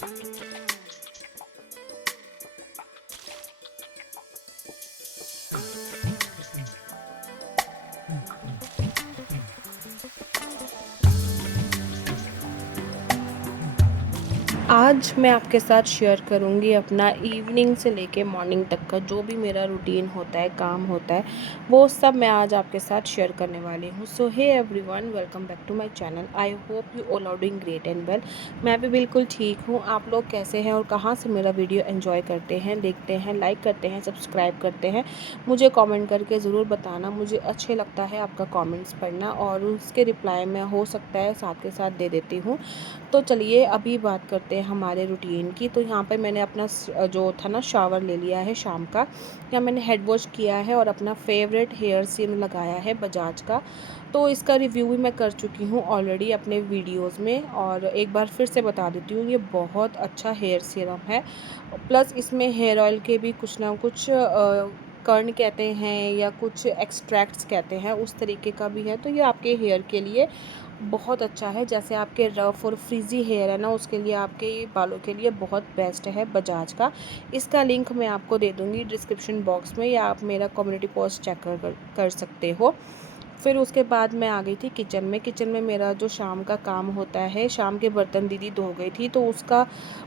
आज मैं आपके साथ शेयर करूँगी अपना इवनिंग से लेके मॉर्निंग तक का जो भी मेरा रूटीन होता है, काम होता है, वो सब मैं आज आपके साथ शेयर करने वाली हूँ। So hey everyone, welcome back to my channel. I hope you all are doing great and well. मैं भी बिल्कुल ठीक हूँ। आप लोग कैसे हैं और कहाँ से मेरा वीडियो एंजॉय करते हैं, देखते हैं, लाइक करते हैं, सब्सक्राइब करते हैं, मुझे कॉमेंट करके ज़रूर बताना। मुझे अच्छे लगता है आपका कॉमेंट्स पढ़ना और उसके रिप्लाई मैं हो सकता है साथ के साथ दे देती हूँ। तो चलिए अभी बात करते हैं हमारे रूटीन की। तो यहाँ पे मैंने अपना जो था ना शावर ले लिया है शाम का, या मैंने हेड वॉश किया है और अपना फेवरेट हेयर सीरम लगाया है बजाज का। तो इसका रिव्यू भी मैं कर चुकी हूँ ऑलरेडी अपने वीडियोस में, और एक बार फिर से बता देती हूँ, ये बहुत अच्छा हेयर सीरम है। प्लस इसमें हेयर ऑयल के भी कुछ ना कुछ कर्ण कहते हैं या कुछ एक्सट्रैक्ट्स कहते हैं, उस तरीके का भी है। तो ये आपके हेयर के लिए बहुत अच्छा है। जैसे आपके रफ़ और फ्रीज़ी हेयर है ना, उसके लिए, आपके बालों के लिए बहुत बेस्ट है बजाज का। इसका लिंक मैं आपको दे दूँगी डिस्क्रिप्शन बॉक्स में, या आप मेरा कम्युनिटी पोस्ट चेक कर सकते हो। फिर उसके बाद मैं आ गई थी किचन में। किचन में मेरा जो शाम का काम होता है, शाम के बर्तन दीदी धो गई थी, तो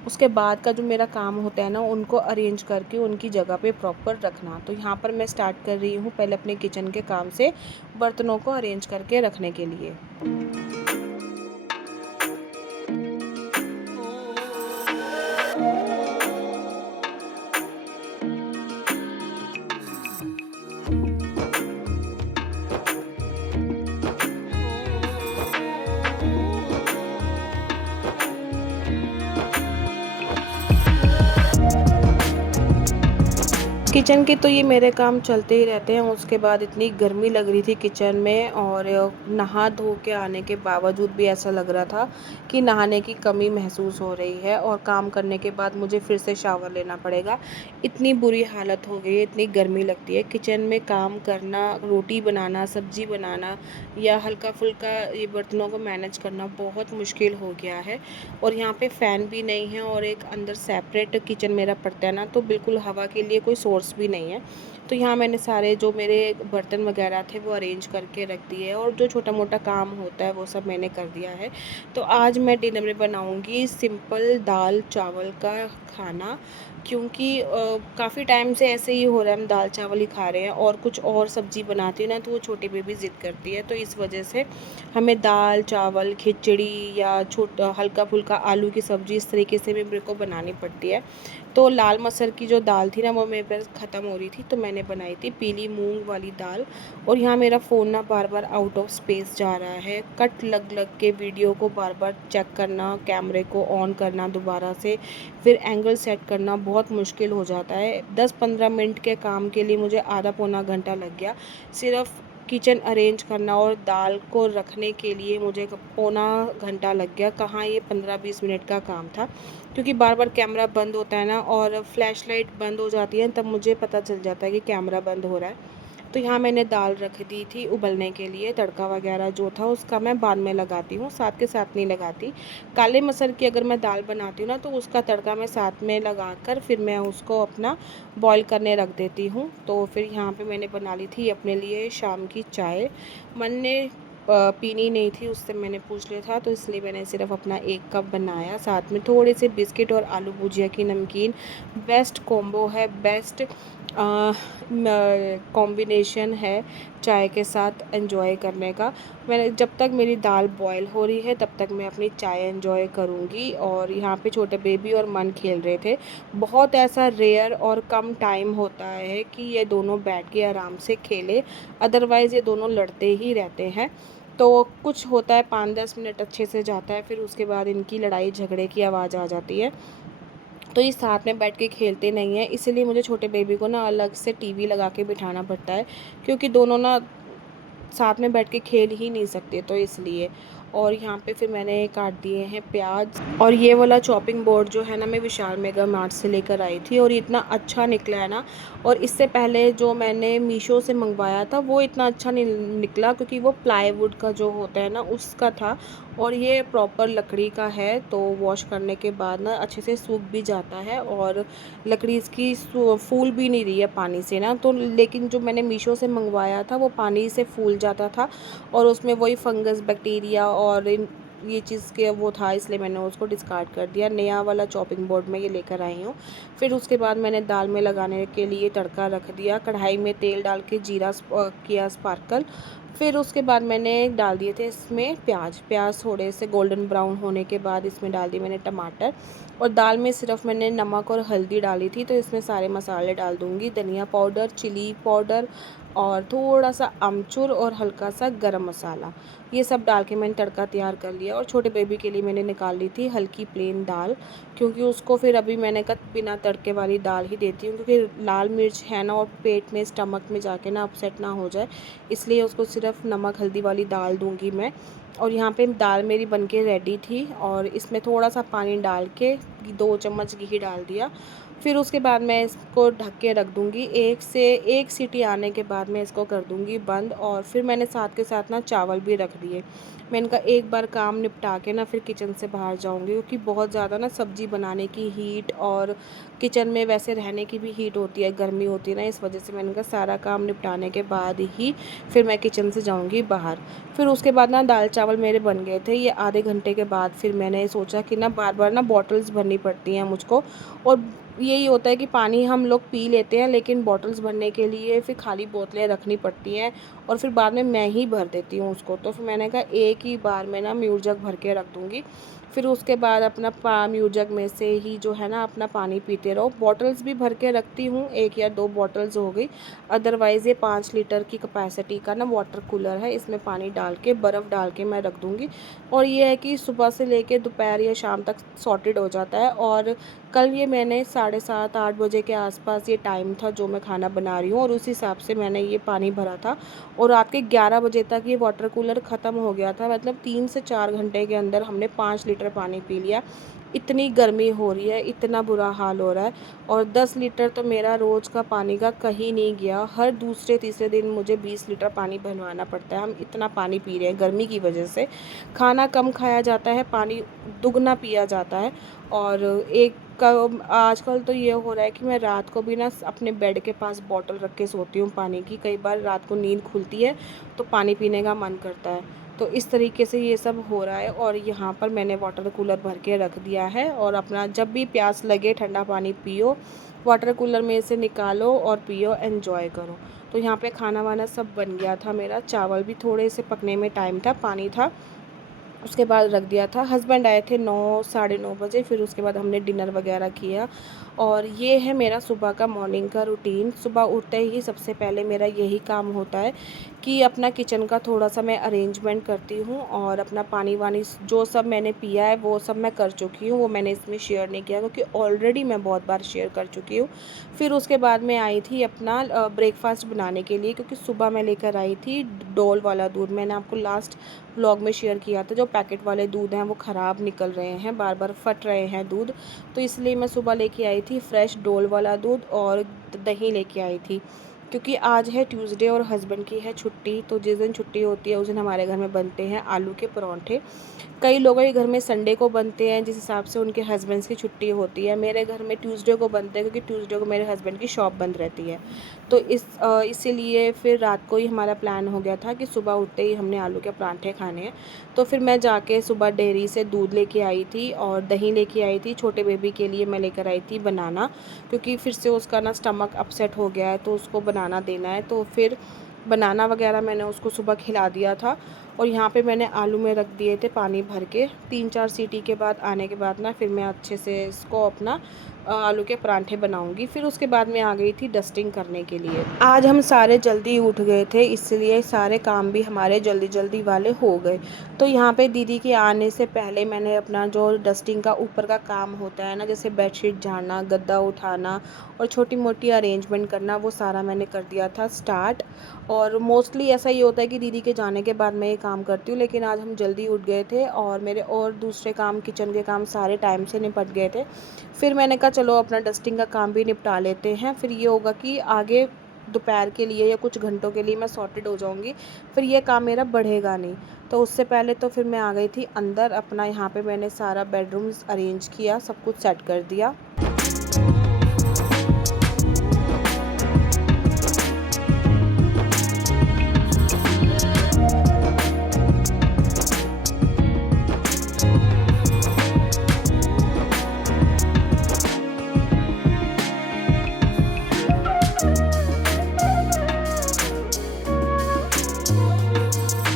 उसके बाद का जो मेरा काम होता है ना, उनको अरेंज करके उनकी जगह पे प्रॉपर रखना। तो यहाँ पर मैं स्टार्ट कर रही हूँ पहले अपने किचन के काम से, बर्तनों को अरेंज करके रखने के लिए। किचन के तो ये मेरे काम चलते ही रहते हैं। उसके बाद इतनी गर्मी लग रही थी किचन में, और नहा धो के आने के बावजूद भी ऐसा लग रहा था कि नहाने की कमी महसूस हो रही है, और काम करने के बाद मुझे फिर से शावर लेना पड़ेगा। इतनी बुरी हालत हो गई है, इतनी गर्मी लगती है किचन में काम करना, रोटी बनाना, सब्जी बनाना, या हल्का फुल्का ये बर्तनों को मैनेज करना बहुत मुश्किल हो गया है। और यहाँ पे फ़ैन भी नहीं है, और एक अंदर सेपरेट किचन मेरा पड़ता है ना, तो बिल्कुल हवा के लिए कोई सोर्स भी नहीं है। तो यहाँ मैंने सारे जो मेरे बर्तन वगैरह थे वो अरेंज करके रख दिए, और जो छोटा मोटा काम होता है वो सब मैंने कर दिया है। तो आज मैं डिनर में बनाऊँगी सिंपल दाल चावल का खाना, क्योंकि काफ़ी टाइम से ऐसे ही हो रहा है, हम दाल चावल ही खा रहे हैं, और कुछ और सब्ज़ी बनाती हूँ ना तो वो छोटी बेबी ज़िद करती है। तो इस वजह से हमें दाल चावल खिचड़ी या हल्का फुल्का आलू की सब्ज़ी इस तरीके से भी मेरे को बनानी पड़ती है। तो लाल मसर की जो दाल थी ना, वो मेरे पास ख़त्म हो रही थी, तो मैंने बनाई थी पीली मूंग वाली दाल। और यहाँ मेरा फ़ोन ना बार बार आउट ऑफ स्पेस जा रहा है, कट लग लग के वीडियो को बार बार चेक करना, कैमरे को ऑन करना दोबारा से, फिर एंगल सेट करना बहुत मुश्किल हो जाता है। 10-15 मिनट के काम के लिए मुझे आधा पौना घंटा लग गया। सिर्फ किचन अरेंज करना और दाल को रखने के लिए मुझे पौना घंटा लग गया। कहाँ ये 15-20 मिनट का काम था, क्योंकि बार बार कैमरा बंद होता है ना, और फ्लैश लाइट बंद हो जाती है, तब मुझे पता चल जाता है कि कैमरा बंद हो रहा है। तो यहाँ मैंने दाल रख दी थी उबलने के लिए। तड़का वगैरह जो था उसका मैं बाद में लगाती हूँ, साथ के साथ नहीं लगाती। काले मसर की अगर मैं दाल बनाती हूँ ना, तो उसका तड़का मैं साथ में लगाकर फिर मैं उसको अपना बॉईल करने रख देती हूँ। तो फिर यहाँ पे मैंने बना ली थी अपने लिए शाम की चाय। मन ने पीनी नहीं थी, उससे मैंने पूछ लिया था, तो इसलिए मैंने सिर्फ अपना 1 कप बनाया। साथ में थोड़े से बिस्किट और आलू भुजिया की नमकीन। बेस्ट कॉम्बो है, बेस्ट कॉम्बिनेशन है चाय के साथ एंजॉय करने का। मैंने, जब तक मेरी दाल बॉयल हो रही है तब तक मैं अपनी चाय एंजॉय करूँगी। और यहाँ पे छोटे बेबी और मन खेल रहे थे। बहुत ऐसा रेयर और कम टाइम होता है कि ये दोनों बैठ के आराम से खेले, अदरवाइज़ ये दोनों लड़ते ही रहते हैं। तो कुछ होता है 5-10 मिनट अच्छे से जाता है, फिर उसके बाद इनकी लड़ाई झगड़े की आवाज़ आ जाती है। तो ये साथ में बैठ के खेलते नहीं हैं, इसीलिए मुझे छोटे बेबी को ना अलग से टीवी लगा के बिठाना पड़ता है, क्योंकि दोनों ना साथ में बैठ के खेल ही नहीं सकते, तो इसलिए। और यहाँ पे फिर मैंने काट दिए हैं प्याज। और ये वाला चॉपिंग बोर्ड जो है ना, मैं विशाल मेगा मार्ट से लेकर आई थी और इतना अच्छा निकला है ना। और इससे पहले जो मैंने मीशो से मंगवाया था वो इतना अच्छा नहीं निकला, क्योंकि वो प्लाईवुड का जो होता है ना उसका था, और ये प्रॉपर लकड़ी का है। तो वॉश करने के बाद ना अच्छे से सूख भी जाता है, और लकड़ी इसकी फूल भी नहीं रही है पानी से ना। तो लेकिन जो मैंने मीशो से मंगवाया था वो पानी से फूल जाता था, और उसमें वही फंगस बैक्टीरिया और ये चीज़ के वो था, इसलिए मैंने उसको डिस्कार्ड कर दिया। नया वाला चॉपिंग बोर्ड में ये लेकर आई हूँ। फिर उसके बाद मैंने दाल में लगाने के लिए तड़का रख दिया। कढ़ाई में तेल डाल के जीरा किया स्पार्कल। फिर उसके बाद मैंने डाल दिए थे इसमें प्याज थोड़े से गोल्डन ब्राउन होने के बाद इसमें डाल दिए मैंने टमाटर। और दाल में सिर्फ मैंने नमक और हल्दी डाली थी, तो इसमें सारे मसाले डाल दूँगी। धनिया पाउडर, चिली पाउडर और थोड़ा सा अमचूर और हल्का सा गरम मसाला, ये सब डाल के मैंने तड़का तैयार कर लिया। और छोटे बेबी के लिए मैंने निकाल ली थी हल्की प्लेन दाल, क्योंकि उसको फिर अभी मैंने कहा बिना तड़के वाली दाल ही देती हूँ, क्योंकि लाल मिर्च है ना और पेट में स्टमक में जाके ना अपसेट ना हो जाए, इसलिए उसको सिर्फ नमक हल्दी वाली दाल दूँगी मैं। और यहाँ पे दाल मेरी बनके रेडी थी, और इसमें थोड़ा सा पानी डाल के 2 चम्मच घी डाल दिया। फिर उसके बाद मैं इसको ढक के रख दूँगी। एक सीटी आने के बाद मैं इसको कर दूँगी बंद। और फिर मैंने साथ के साथ ना चावल भी रख दिए। मैंने कहा एक बार काम निपटा के ना फिर किचन से बाहर जाऊँगी, क्योंकि बहुत ज़्यादा ना सब्ज़ी बनाने की हीट और किचन में वैसे रहने की भी हीट होती है, गर्मी होती है ना, इस वजह से मैंने कहा सारा काम निपटाने के बाद ही फिर मैं किचन से जाऊँगी बाहर। फिर उसके बाद ना दाल चावल मेरे बन गए थे। ये आधे घंटे के बाद फिर मैंने सोचा कि ना बार बार ना बॉटल्स भरनी पड़ती हैं मुझको, और यही होता है कि पानी हम लोग पी लेते हैं, लेकिन बॉटल्स भरने के लिए फिर खाली बोतलें रखनी पड़ती हैं, और फिर बाद में मैं ही भर देती हूँ उसको। तो फिर मैंने कहा एक ही बार में ना म्यूर जग भर के रख दूँगी। फिर उसके बाद अपना म्यूर जग में से ही जो है ना अपना पानी पीते रहो। बॉटल्स भी भर के रखती हूँ, 1 या 2 बॉटल्स हो गई। अदरवाइज़ ये 5 लीटर की कैपेसिटी का ना वाटर कूलर है, इसमें पानी डाल के बर्फ़ डाल के मैं रख दूँगी। और ये है कि सुबह से लेके दोपहर या शाम तक सॉर्टेड हो जाता है। और कल ये मैंने 7:30-8 बजे के आसपास ये टाइम था जो मैं खाना बना रही हूँ, और उस हिसाब से मैंने ये पानी भरा था। और रात के 11 बजे तक ये वाटर कूलर ख़त्म हो गया था, मतलब 3 से 4 घंटे के अंदर हमने 5 लीटर पानी पी लिया। इतनी गर्मी हो रही है, इतना बुरा हाल हो रहा है। और 10 लीटर तो मेरा रोज़ का पानी का कहीं नहीं गया। हर दूसरे तीसरे दिन मुझे 20 लीटर पानी भरवाना पड़ता है। हम इतना पानी पी रहे हैं गर्मी की वजह से। खाना कम खाया जाता है, पानी दुगना पिया जाता है। और एक आजकल तो ये हो रहा है कि मैं रात को भी ना अपने बेड के पास बॉटल रख के सोती हूँ पानी की। कई बार रात को नींद खुलती है तो पानी पीने का मन करता है। तो इस तरीके से ये सब हो रहा है। और यहाँ पर मैंने वाटर कूलर भर के रख दिया है, और अपना जब भी प्यास लगे ठंडा पानी पियो, वाटर कूलर में से निकालो और पियो, एंजॉय करो। तो यहाँ पे खाना वाना सब बन गया था मेरा। चावल भी थोड़े से पकने में टाइम था, पानी था, उसके बाद रख दिया था। हस्बैंड आए थे 9 साढ़े 9 बजे, फिर उसके बाद हमने डिनर वगैरह किया। और ये है मेरा सुबह का मॉर्निंग का रूटीन। सुबह उठते ही सबसे पहले मेरा यही काम होता है कि अपना किचन का थोड़ा सा मैं अरेंजमेंट करती हूँ, और अपना पानी वानी जो सब मैंने पिया है वो सब मैं कर चुकी हूँ, वो मैंने इसमें शेयर नहीं किया क्योंकि ऑलरेडी मैं बहुत बार शेयर कर चुकी हूँ। फिर उसके बाद मैं आई थी अपना ब्रेकफास्ट बनाने के लिए, क्योंकि सुबह मैं लेकर आई थी डोल वाला दूध। मैंने आपको लास्ट व्लॉग में शेयर किया था, जो पैकेट वाले दूध हैं वो ख़राब निकल रहे हैं, बार बार फट रहे हैं दूध, तो इसलिए मैं सुबह लेके आई थी फ्रेश डोल वाला दूध। और दही लेके आई थी, क्योंकि आज है ट्यूसडे और हस्बैंड की है छुट्टी। तो जिस दिन छुट्टी होती है उस दिन हमारे घर में बनते हैं आलू के परांठे। कई लोगों के घर में संडे को बनते हैं, जिस हिसाब से उनके हस्बैंड्स की छुट्टी होती है। मेरे घर में ट्यूसडे को बनते हैं, क्योंकि ट्यूसडे को मेरे हस्बैंड की शॉप बंद रहती है। तो इसीलिए फिर रात को ही हमारा प्लान हो गया था कि सुबह उठते ही हमने आलू के परांठे खाने हैं। तो फिर मैं जाके सुबह डेयरी से दूध लेके आई थी और दही लेके आई थी। छोटे बेबी के लिए मैं लेकर आई थी बनाना, क्योंकि फिर से उसका ना स्टमक अपसेट हो गया है, तो उसको बनाना देना है। तो फिर बनाना वगैरह मैंने उसको सुबह खिला दिया था। और यहाँ पे मैंने आलू में रख दिए थे पानी भर के। 3-4 सीटी के बाद आने के बाद ना फिर मैं अच्छे से इसको अपना आलू के परांठे बनाऊंगी। फिर उसके बाद मैं आ गई थी डस्टिंग करने के लिए। आज हम सारे जल्दी उठ गए थे, इसलिए सारे काम भी हमारे जल्दी जल्दी वाले हो गए। तो यहाँ पे दीदी के आने से पहले मैंने अपना जो डस्टिंग का ऊपर का काम होता है ना, जैसे बेडशीट झाड़ना, गद्दा उठाना और छोटी मोटी अरेंजमेंट करना, वो सारा मैंने कर दिया था स्टार्ट। और मोस्टली ऐसा ही होता है कि दीदी के जाने के बाद मैं ये काम काम करती हूँ, लेकिन आज हम जल्दी उठ गए थे और मेरे और दूसरे काम, किचन के काम सारे टाइम से निपट गए थे। फिर मैंने कहा चलो अपना डस्टिंग का काम भी निपटा लेते हैं, फिर ये होगा कि आगे दोपहर के लिए या कुछ घंटों के लिए मैं सॉर्टेड हो जाऊँगी, फिर ये काम मेरा बढ़ेगा नहीं। तो उससे पहले तो फिर मैं आ गई थी अंदर अपना, यहाँ पे मैंने सारा बेडरूम्स अरेंज किया, सब कुछ सेट कर दिया।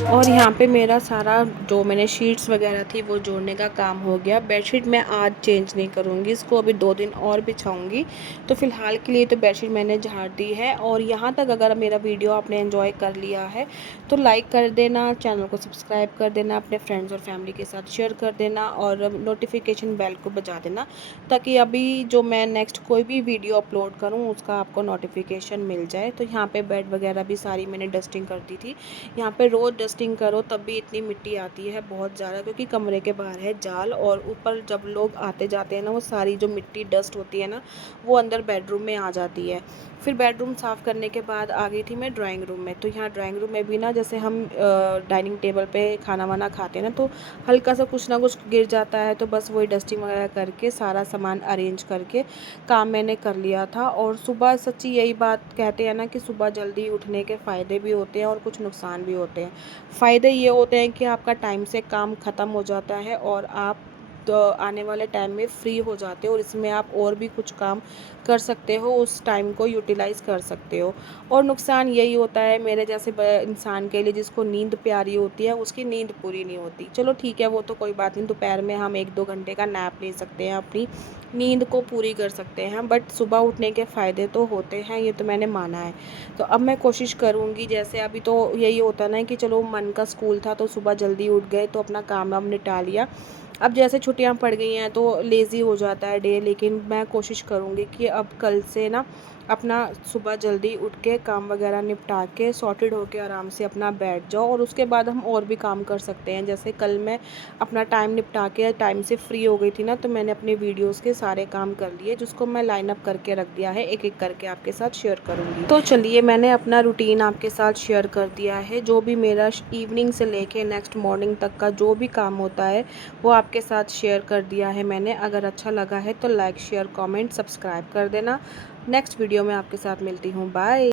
और यहाँ पे मेरा सारा जो मैंने शीट्स वगैरह थी वो जोड़ने का काम हो गया। बेडशीट मैं आज चेंज नहीं करूँगी, इसको अभी 2 दिन और बिछाऊँगी। तो फ़िलहाल के लिए तो बेडशीट मैंने झाड़ दी है। और यहाँ तक अगर मेरा वीडियो आपने एंजॉय कर लिया है तो लाइक कर देना, चैनल को सब्सक्राइब कर देना, अपने फ्रेंड्स और फैमिली के साथ शेयर कर देना और नोटिफिकेशन बेल को बजा देना, ताकि अभी जो मैं नेक्स्ट कोई भी वीडियो अपलोड करूँ उसका आपको नोटिफिकेशन मिल जाए। तो यहाँ पे बेड वगैरह भी सारी मैंने डस्टिंग कर दी थी। यहाँ पे रोज़ डस्टिंग करो तब भी इतनी मिट्टी आती है बहुत ज़्यादा, क्योंकि कमरे के बाहर है जाल और ऊपर जब लोग आते जाते हैं ना, वो सारी जो मिट्टी डस्ट होती है ना, वो अंदर बेडरूम में आ जाती है। फिर बेडरूम साफ़ करने के बाद आ गई थी मैं ड्राइंग रूम में। तो यहाँ ड्राइंग रूम में भी ना, जैसे हम डाइनिंग टेबल पे खाना वाना खाते हैं ना, तो हल्का सा कुछ ना कुछ गिर जाता है, तो बस वही डस्टिंग वगैरह करके सारा सामान अरेंज करके काम मैंने कर लिया था। और सुबह सच्ची यही बात कहते हैं ना कि सुबह जल्दी उठने के फ़ायदे भी होते हैं और कुछ नुकसान भी होते हैं। फ़ायदे ये होते हैं कि आपका टाइम से काम ख़त्म हो जाता है और आप तो आने वाले टाइम में फ्री हो जाते हो और इसमें आप और भी कुछ काम कर सकते हो, उस टाइम को यूटिलाइज़ कर सकते हो। और नुकसान यही होता है मेरे जैसे इंसान के लिए, जिसको नींद प्यारी होती है उसकी नींद पूरी नहीं होती। चलो ठीक है, वो तो कोई बात नहीं, दोपहर में हम 1-2 घंटे का नैप ले सकते हैं, अपनी नींद को पूरी कर सकते हैं, बट सुबह उठने के फ़ायदे तो होते हैं, ये तो मैंने माना है। तो अब मैं कोशिश करूँगी, जैसे अभी तो यही होता ना कि चलो मन का स्कूल था तो सुबह जल्दी उठ गए तो अपना काम वाम निपटा लिया। अब जैसे छुट्टियां पड़ गई हैं तो लेज़ी हो जाता है डे, लेकिन मैं कोशिश करूँगी कि अब कल से ना अपना सुबह जल्दी उठ के काम वगैरह निपटा के सॉर्टेड होके आराम से अपना बैठ जाओ, और उसके बाद हम और भी काम कर सकते हैं। जैसे कल मैं अपना टाइम निपटा के टाइम से फ्री हो गई थी ना, तो मैंने अपने वीडियोस के सारे काम कर लिए, जिसको मैं लाइन अप करके रख दिया है, एक एक करके आपके साथ शेयर करूँगी। तो चलिए, मैंने अपना रूटीन आपके साथ शेयर कर दिया है, जो भी मेरा इवनिंग से लेके नेक्स्ट मॉर्निंग तक का जो भी काम होता है वो आपके साथ शेयर कर दिया है मैंने। अगर अच्छा लगा है तो लाइक शेयर कमेंट सब्सक्राइब कर देना। नेक्स्ट वीडियो में आपके साथ मिलती हूँ, बाय।